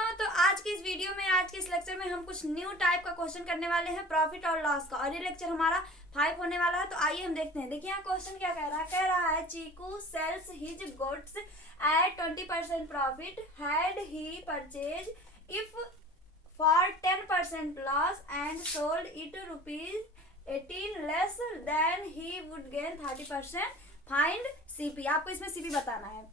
तो आज की इस वीडियो में, आज के इस लेक्चर में हम कुछ न्यू टाइप का क्वेश्चन करने वाले हैं प्रॉफिट और लॉस का, और ये लेक्चर हमारा 5 होने वाला है। तो आइए हम देखते हैं। देखिए यहाँ क्वेश्चन क्या कह रहा है Chiku sells his goods at 20% profit had he purchase if for 10% loss and sold it ₹18 less than he would gain 30%। Find CP. आपको इसमें सीपी बताना है।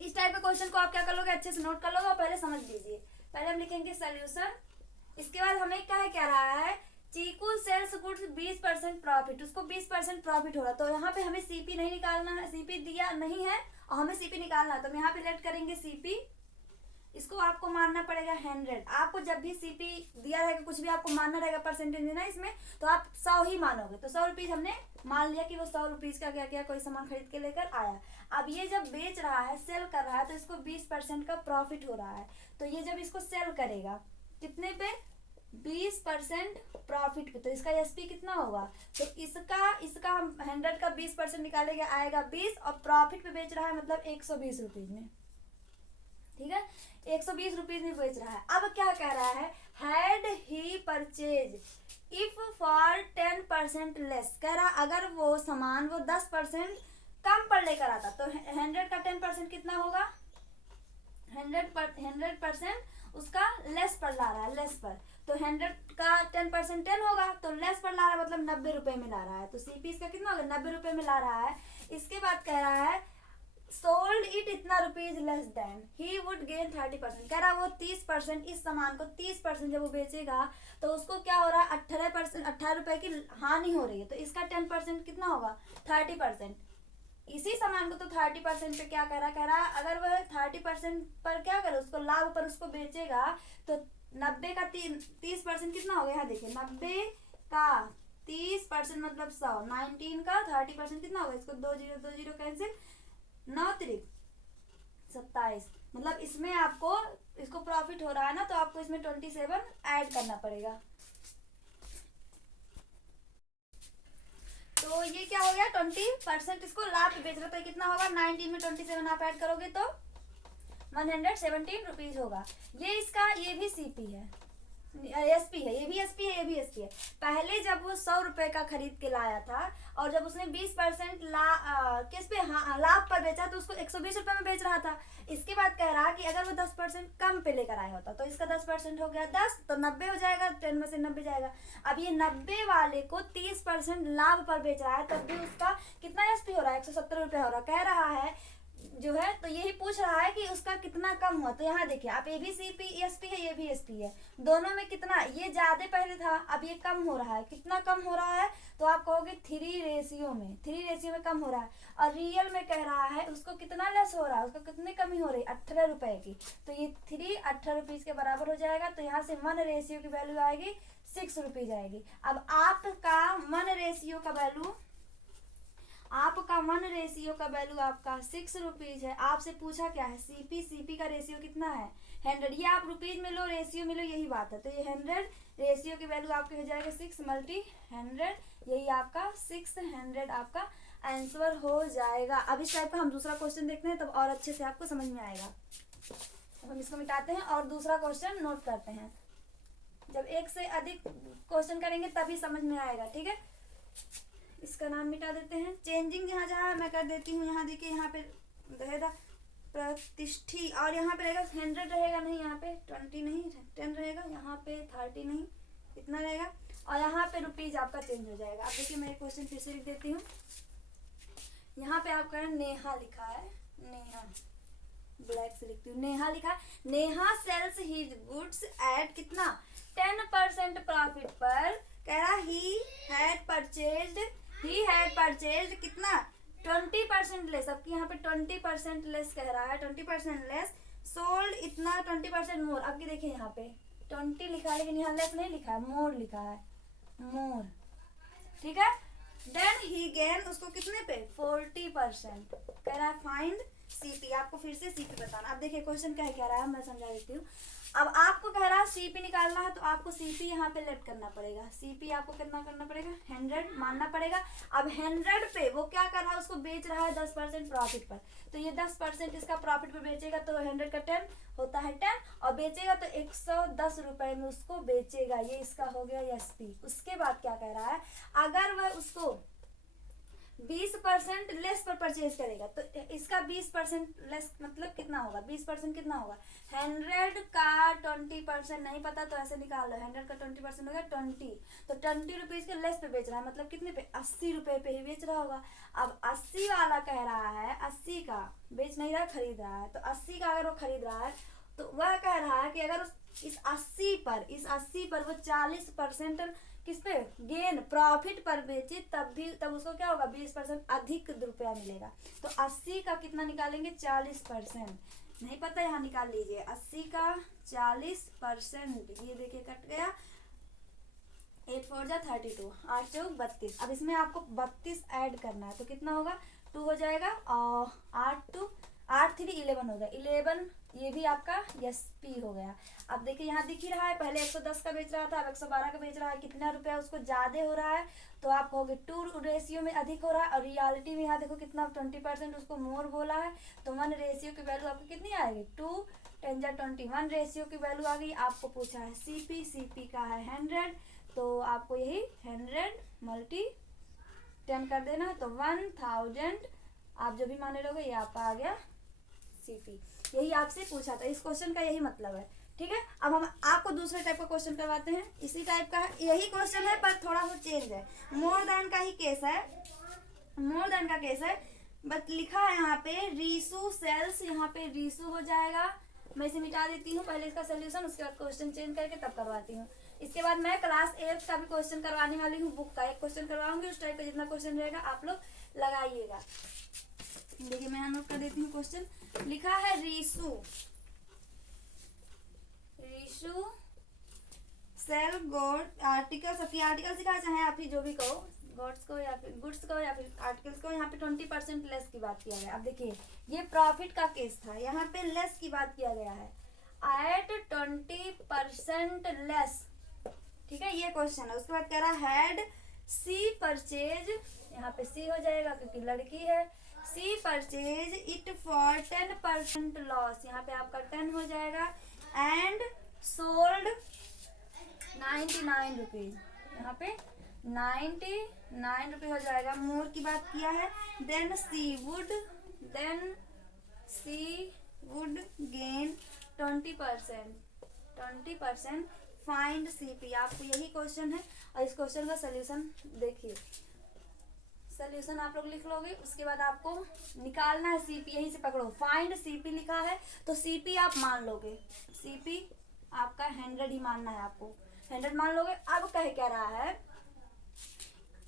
इस टाइप के क्वेश्चन को आप क्या कर लोगे, अच्छे से नोट कर लोगे और पहले समझ लीजिए। पहले हम लिखेंगे सोल्यूशन। इसके बाद हमें क्या रहा है, चीकू सेल्स गुड्स 20% प्रॉफिट, उसको 20% प्रॉफिट हो रहा, तो यहाँ पे हमें सीपी नहीं निकालना है, सीपी दिया नहीं है और हमें सीपी निकालना है, तो हम यहाँ पे लेट करेंगे सीपी। इसको आपको मानना पड़ेगा 100। आपको जब भी सीपी दिया रहेगा, कुछ भी आपको मानना रहेगा, परसेंटेज देना इसमें, तो आप 100 ही मानोगे। तो 100 रुपीज हमने मान लिया कि वो 100 रुपीज का क्या किया, कोई सामान खरीद के लेकर आया। अब ये जब बेच रहा है, सेल कर रहा है, तो इसको 20% का प्रॉफिट हो रहा है। तो ये जब इसको सेल करेगा कितने पे, 20% प्रॉफिट पे, तो इसका एसपी कितना होगा, तो इसका हम 100 का 20% निकालेंगे, आएगा 20, और प्रॉफिट पे बेच रहा है मतलब 120 रुपीज में। ठीक है, 120 रुपीज में बेच रहा है। अब क्या कह रहा है, had he purchase if for 10% less, कह रहा अगर वो सामान वो 10% कम पर लेकर आता, तो 100 का 10% कितना होगा, 100% उसका लेस पर ला रहा है, लेस पर, तो 100 का 10% 10 होगा, तो लेस पर ला रहा है मतलब 90 रुपए में ला रहा है, तो सीपी इसका कितना होगा, 90 रुपए में ला रहा है। इसके बाद कह रहा है सोल्ड इट इतना rupees less than he would gain 30%, कह रहा वो 30%, इस सामान को 30% जब वो बेचेगा तो उसको क्या हो रहा है, 18%, 18 रुपए की हानि हो रही है, तो इसका 10% कितना होगा, 30%। इसी सामान को तो 30% पे क्या कह रहा अगर वह 30% पर क्या करे, उसको लाभ पर उसको बेचेगा, तो 90 का 30% कितना होगा, यहाँ देखिए 90 का 30% मतलब 100, 19 का 30% कितना होगा, इसको 2 जीरो कैंसिल, 9 तिरिक 27, मतलब इसमें आपको, इसको प्रॉफिट हो रहा है ना, तो आपको इसमें 27 ऐड करना पड़ेगा। तो ये क्या हो गया, 20% इसको लाभ बेच रहा, तो कितना होगा, 19 में 27 आप ऐड करोगे तो 117 रुपीज होगा। ये इसका, ये भी सीपी है, एसपी है, ये भी एसपी है, ये भी एसपी है। पहले जब वो 100 रुपए का खरीद के लाया था, और जब उसने 20% किस पे, हाँ, लाभ पर बेचा, तो उसको 120 रुपए में बेच रहा था। इसके बाद कह रहा कि अगर वो 10% कम पे लेकर आया होता, तो इसका 10% हो गया 10, तो 90 हो जाएगा, 10 में से 90 जाएगा। अब ये 90 वाले को 30% लाभ पर बेच रहा है, तब भी उसका कितना एसपी हो रहा है, 170 रुपए हो रहा है। कह रहा है जो है, तो यही पूछ रहा है कि उसका कितना कम हुआ। तो यहाँ देखिए आप, ये भी सीपी एसपी है, ये भी एसपी है, दोनों में कितना, ये ज्यादा पहले था, अब ये कम हो रहा है। कितना कम हो रहा है, तो आप कहोगे 3 रेशियो में, 3 रेशियो में कम हो रहा है। और रियल में कह रहा है उसको कितना लेस हो रहा है, उसको कितनी कमी हो रही है, 18 रुपए की, तो ये 3 18 रुपीज के बराबर हो जाएगा। तो यहाँ से 1 रेशियो की वैल्यू आएगी 6 रुपीज आएगी। अब आपका 1 रेशियो का वैल्यू, आपका 1 रेशियो का वैल्यू आपका 6 रुपीज है। आपसे पूछा क्या है, सीपी का रेशियो कितना है, 100। ये आप रुपीज में लो, रेशियो में लो, यही बात है। तो ये 100 रेशियो की वैल्यू आपके हो जाएगा 6 मल्टी 100, यही आपका 600 आपका आंसर हो जाएगा। अब इस टाइप का हम दूसरा क्वेश्चन देखते हैं, तब और अच्छे से आपको समझ में आएगा। अब हम इसको मिटाते हैं और दूसरा क्वेश्चन नोट करते हैं। जब एक से अधिक क्वेश्चन करेंगे तभी समझ में आएगा, ठीक है। इसका नाम मिटा देते हैं, चेंजिंग जहाँ जहाँ मैं कर देती हूँ। यहाँ देखिए, यहाँ पे रहेगा प्रतिष्ठी, और यहाँ पे रहेगा 100 रहेगा नहीं, यहाँ पे 20 नहीं 10 रहेगा, यहाँ पे 30 नहीं, इतना रहेगा, और यहाँ पे रुपीज आपका चेंज हो जाएगा। अब देखिए मैं क्वेश्चन फिर से लिख देती हूँ। यहाँ पे आपका नेहा लिखा है, नेहा, ब्लैक से लिखती हूँ, नेहा लिखा, Neha sales his goods eight कितना, 10% प्रॉफिट पर, कह रहा ही हैड परचेज्ड कितना, 20% लेस। अब यहाँ पे 20% लेस कह रहा है, 20% लेस, सोल्ड इतना 20% मोर। अब देखिए यहाँ पे 20 लिखा है, लेकिन यहाँ लेस नहीं लिखा है, मोर लिखा है, मोर, ठीक है। देन ही गेन, उसको कितने पे, 40%, कह रहा है फाइंड सीपी, आपको फिर से सीपी बताना। अब देखिए क्वेश्चन क्या कह रहा है, मैं समझा देती हूँ। अब आपको कह रहा है सीपी निकालना है, तो आपको सीपी यहाँ पे लेट करना पड़ेगा। सीपी आपको कितना करना पड़ेगा, 100 मानना पड़ेगा। अब 100 पे वो क्या कर रहा है, उसको बेच रहा है 10% प्रॉफिट पर, तो ये 10% इसका प्रॉफिट पर बेचेगा, तो 100 का 10 होता है 10, और बेचेगा तो 110 रुपए में उसको बेचेगा। ये इसका हो गया एसपी। उसके बाद क्या कह रहा है, अगर वह उसको 20% लेस पर परचेज करेगा, तो इसका 20% लेस मतलब कितना होगा, 20% कितना होगा, 100 का 20% नहीं पता तो ऐसे निकाल लो, 100 का 20% हो गया 20, तो 20 रुपीज के लेस पे बेच रहा है, मतलब कितने पे, 80 रुपए पे ही बेच रहा होगा। अब 80 वाला कह रहा है, 80 का बेच नहीं रहा, खरीद रहा है, तो 80 का अगर वो खरीद रहा है, तो वह कह रहा है कि अगर इस 80 पर वो 40% किस पे, गेन प्रॉफिट पर बेचे, तब उसको क्या होगा, 20% अधिक रुपया मिलेगा। तो 80 का कितना निकालेंगे, 40%, नहीं पता यहाँ निकाल लीजिए। 80 का 40%, ये देखिए कट गया, 8 4 जा 32, 8 चौक 32। अब इसमें आपको 32 ऐड करना है, तो कितना होगा, 2 हो जाएगा, और 8 2 8 3 11 हो गया, 11, ये भी आपका एसपी हो गया। अब देखिए यहाँ दिख ही रहा है, पहले 110 का बेच रहा था, अब 112 का बेच रहा है, कितना रुपया उसको ज्यादा हो रहा है, तो आप कहोगे 2 रेशियो में अधिक हो रहा है। और रियलिटी में यहाँ देखो कितना 20% उसको मोर बोला है, तो 1 रेशियो की वैल्यू आपको कितनी आएगी, 2 10 जा 20, 1 रेशियो की वैल्यू आ गई। आपको पूछा है सीपी का है 100, तो आपको यही 100 मल्टी 10 कर देना, तो 1000 आप जो भी माने लोगे, ये आपका आ गया सीपी। यही आपसे पूछा था, इस क्वेश्चन का यही मतलब है। ठीक है, अब हम आपको दूसरे टाइप का क्वेश्चन करवाते हैं, इसी टाइप का है, यही क्वेश्चन है पर थोड़ा सा चेंज है, मोर देन का ही केस है, मोर देन का केस है, बट लिखा है यहाँ पे रीसू सेल्स, यहाँ पे रीसू हो जाएगा। मैं इसे मिटा देती हूँ, पहले इसका सोल्यूशन, उसके बाद क्वेश्चन चेंज करके तब करवाती हूँ। इसके बाद मैं क्लास 8 का भी क्वेश्चन करवाने वाली हूँ, बुक का एक क्वेश्चन करवाऊंगी, उस टाइप का जितना क्वेश्चन रहेगा आप लोग लगाइएगा। देखिए मैं यहाँ नोट कर देती हूँ, क्वेश्चन लिखा है रीसू सेल गुड आर्टिकल्स, अपनी आर्टिकल सिखा, चाहे आप ही जो भी कहो, गुड्स को या फिर गुड्स को या फिर आर्टिकल्स को, यहाँ पे 20% लेस की बात किया गया। अब देखिए ये प्रॉफिट का केस था, यहाँ पे लेस की बात किया गया है, एट 20% लेस। ठीक है, ये क्वेश्चन है। उसके बाद कह रहा हैड सी परचेज, यहाँ पे सी हो जाएगा क्योंकि लड़की है, she purchase it for 10% loss, यहाँ पे आपका 10 हो जाएगा, एंड सोल्ड 99 रुपीज, यहाँ पे 99 रुपये हो जाएगा, मोर की बात किया है। Then she would gain 20%, find CP. आपको यही क्वेश्चन है, और इस क्वेश्चन का सोल्यूशन देखिए, सोल्यूशन आप लोग लिख लोगे, उसके बाद आपको निकालना है सीपी, यहीं से पकड़ो, फाइंड सीपी लिखा है, तो सीपी आप मान लोगे, सीपी आपका 100 ही मानना है, आपको 100 मान लोगे। अब कह रहा है,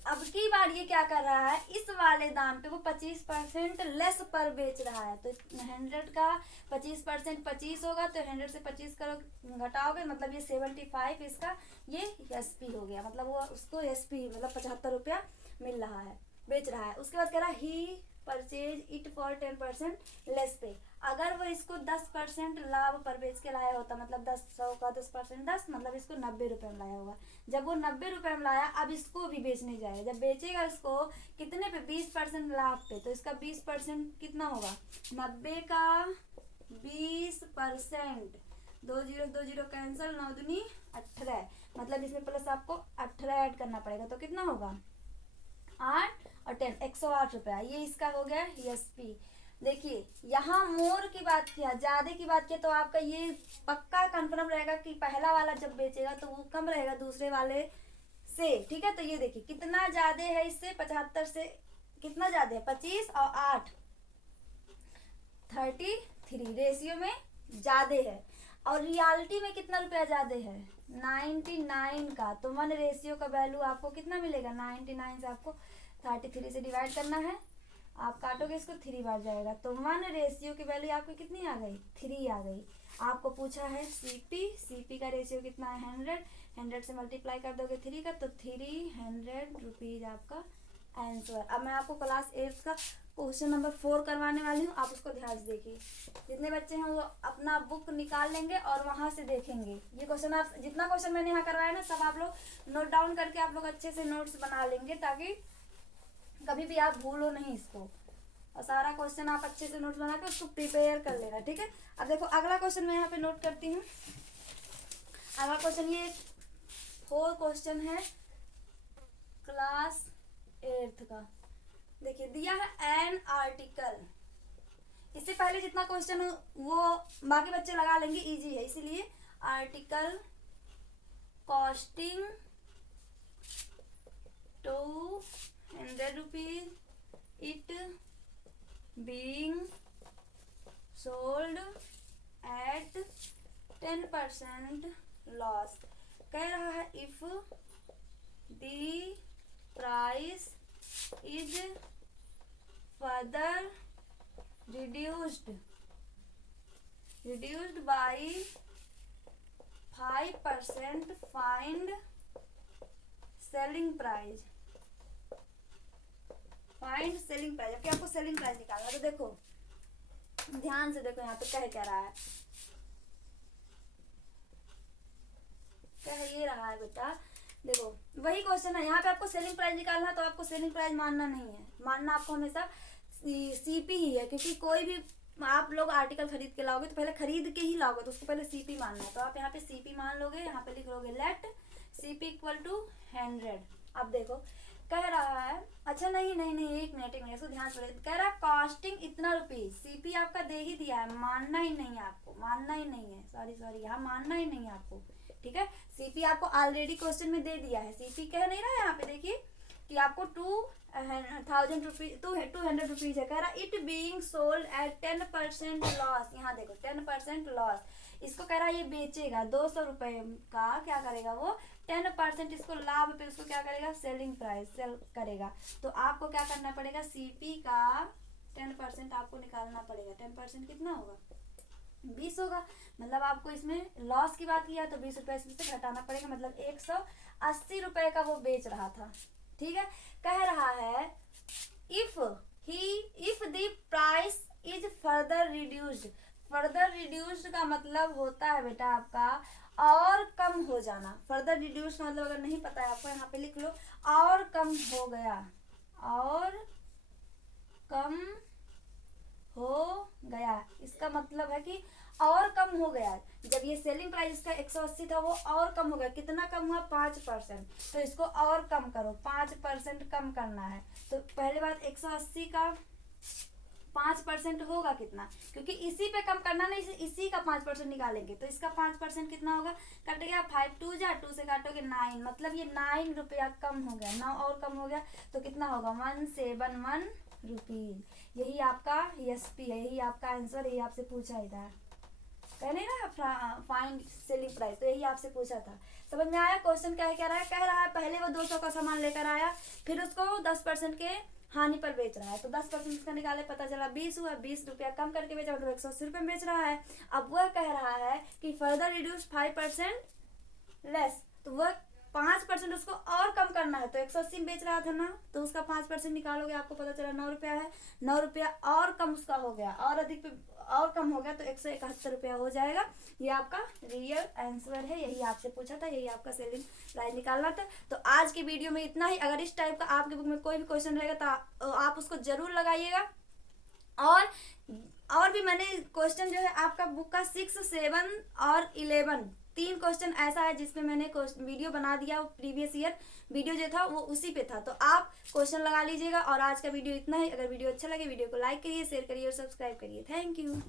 अब की बार ये क्या कर रहा है, इस वाले दाम पे वो 25% लेस पर बेच रहा है, तो 100 का 25% 25 होगा, तो 100 से 25 करो घटाओगे, मतलब ये 75 इसका ये एसपी हो गया, मतलब वो उसको एसपी मतलब 75 रुपया मिल रहा है, बेच रहा है। उसके बाद कह रहा है ही परचेज इट फॉर 10% लेस पे, अगर वो इसको 10% लाभ पर बेच के लाया होता, मतलब 100 का 10% 10, मतलब इसको 90 रुपए में लाया होगा। जब वो 90 रुपए में लाया, अब इसको भी बेचने जाएगा, जब बेचेगा इसको कितने पे, 20% लाभ पे, तो इसका 20% कितना होगा, 90 का 20%, 20 कैंसिल, 9 दूनी 18, मतलब इसमें प्लस आपको 18 ऐड करना पड़ेगा, तो कितना होगा 8 और 10, 108 रुपया, ये इसका हो गया एसपी। देखिए यहाँ मोर की बात किया, ज्यादा की बात किया, तो आपका ये पक्का कंफर्म रहेगा कि पहला वाला जब बेचेगा तो वो कम रहेगा दूसरे वाले से। ठीक है, तो ये देखिए कितना ज्यादा है इससे, 75 से कितना ज्यादा है, 25 और 8 33 रेशियो में ज्यादा है, और रियलिटी में कितना रुपया ज्यादा है, 99 का, तो 1 रेशियो का वैल्यू आपको कितना मिलेगा, 99 से आपको 33 से डिवाइड करना है, आप काटोगे इसको 3 बार जाएगा, तो 1 रेशियो की वैल्यू आपकी कितनी आ गई, 3 आ गई। आपको पूछा है सीपी का रेशियो कितना है, 100 से मल्टीप्लाई कर दोगे 3 का, तो 300 रुपीज आपका आंसर। अब मैं आपको क्लास 8 का क्वेश्चन नंबर 4 करवाने वाली हूँ, आप उसको ध्यान से देखिए। जितने बच्चे हैं वो अपना बुक निकाल लेंगे और वहाँ से देखेंगे। ये क्वेश्चन आप जितना क्वेश्चन मैंने यहाँ करवाया ना सब आप लोग नोट डाउन करके आप लोग अच्छे से नोट्स बना लेंगे, ताकि कभी भी आप भूलो नहीं इसको। और सारा क्वेश्चन आप अच्छे से नोट्स बना के उसको प्रिपेयर कर लेना, ठीक है। अब देखो अगला क्वेश्चन मैं यहाँ पे नोट करती हूँ। अगला क्वेश्चन ये 4 क्वेश्चन है क्लास 8th का। देखिए दिया है एन आर्टिकल। इससे पहले जितना क्वेश्चन वो बाकी बच्चे लगा लेंगे, इजी है इसीलिए। Article costing 200 rupees, it being sold at 10% loss. कह रहा है if the price is further reduced by 5%, find selling price। Find selling price, जबकि आपको सेलिंग प्राइस निकालना। तो देखो ध्यान से देखो यहाँ पे कह रहा है, कह ये रहा है बेटा, देखो वही क्वेश्चन है। यहाँ पे आपको सेलिंग प्राइस निकालना है तो आपको सेलिंग प्राइस मानना नहीं है, मानना आपको हमेशा सीपी ही है। क्योंकि कोई भी आप लोग आर्टिकल खरीद के लाओगे तो पहले खरीद के ही लाओगे, तो उसको पहले सीपी मानना है। तो आप यहाँ पे सीपी मान लोगे, यहाँ पे लिख लोगे लेट सीपी इक्वल टू 100। अब देखो कह रहा है, अच्छा नहीं नहीं नहीं एक मिनट इसको ध्यान से कह रहा है कॉस्टिंग इतना रुपीज। सीपी आपका दे ही दिया है, मानना ही नहीं है आपको, मानना ही नहीं है, सॉरी यहाँ मानना ही नहीं है आपको, ठीक है। सीपी आपको ऑलरेडी क्वेश्चन में दे दिया है। सीपी कह नहीं रहा है यहाँ पे, देखिए कि आपको 200 रुपीज है। कह रहा it being sold at 10% loss. यहाँ देखो 10% लॉस, इसको कह रहा है ये बेचेगा 200 रुपए का, क्या करेगा वो 10% इसको लाभ पे उसको क्या करेगा सेलिंग प्राइस सेल करेगा। तो आपको क्या करना पड़ेगा, सीपी का 10% आपको निकालना पड़ेगा। 10% कितना होगा 20 होगा। मतलब आपको इसमें लॉस की बात किया तो 20 रुपए इसमें से घटाना पड़ेगा, मतलब 180 रुपए का वो बेच रहा था, ठीक है। कह रहा है if the price is further reduced. Further reduced का मतलब होता है बेटा आपका और कम हो जाना। फर्दर रिड्यूस्ड का मतलब अगर नहीं पता है आपको यहाँ पे लिख लो, और कम हो गया, और कम हो गया। इसका मतलब है कि और कम हो गया। जब ये सेलिंग प्राइस का 180 था वो और कम हो गया, कितना कम हुआ 5%। तो इसको और कम करो, 5% कम करना है। तो पहले बात 180 का 5% होगा कितना, क्योंकि इसी पे कम करना नहीं, इसी का 5% निकालेंगे। तो इसका 5% कितना होगा, कट गया 5 2 जा 2 से काटोगे 9, मतलब ये 9 रुपया कम हो गया, 9 और कम हो गया तो कितना होगा 171 रुपीज। यही आपका एसपी है, यही आपका आंसर, यही आपसे पूछा ही था। कह नहीं रहा फाइंड सेलिंग प्राइस, तो यही आपसे पूछा था। समझ में आया क्वेश्चन क्या है, कह रहा है पहले वो 200 का सामान लेकर आया, फिर उसको 10% के हानि पर बेच रहा है। तो 10% इसका निकाले, पता चला 20 हुआ, 20 रुपया कम करके बेचा, मतलब 180 रुपये में बेच रहा है। अब वह कह रहा है कि फर्दर रिड्यूस 5% लेस, तो वह 5% उसको और कम करना है। तो 180 में बेच रहा था ना, तो उसका 5% निकालोगे, आपको पता चला 9 रुपया है। 9 रुपया और कम उसका हो गया, और अधिक पे और कम हो गया तो 171 रुपया हो जाएगा। ये आपका रियल आंसर है, यही आपसे पूछा था, यही आपका सेलिंग प्राइस निकालना था। तो आज की वीडियो में इतना ही। अगर इस टाइप का आपके बुक में कोई भी क्वेश्चन रहेगा तो आप उसको जरूर लगाइएगा। और भी मैंने क्वेश्चन जो है आपका बुक का 6, 7 और 11 3 क्वेश्चन ऐसा है जिसमें मैंने वीडियो बना दिया। प्रीवियस ईयर वीडियो जो था वो उसी पे था, तो आप क्वेश्चन लगा लीजिएगा। और आज का वीडियो इतना ही। अगर वीडियो अच्छा लगे वीडियो को लाइक करिए, शेयर करिए और सब्सक्राइब करिए। Thank you.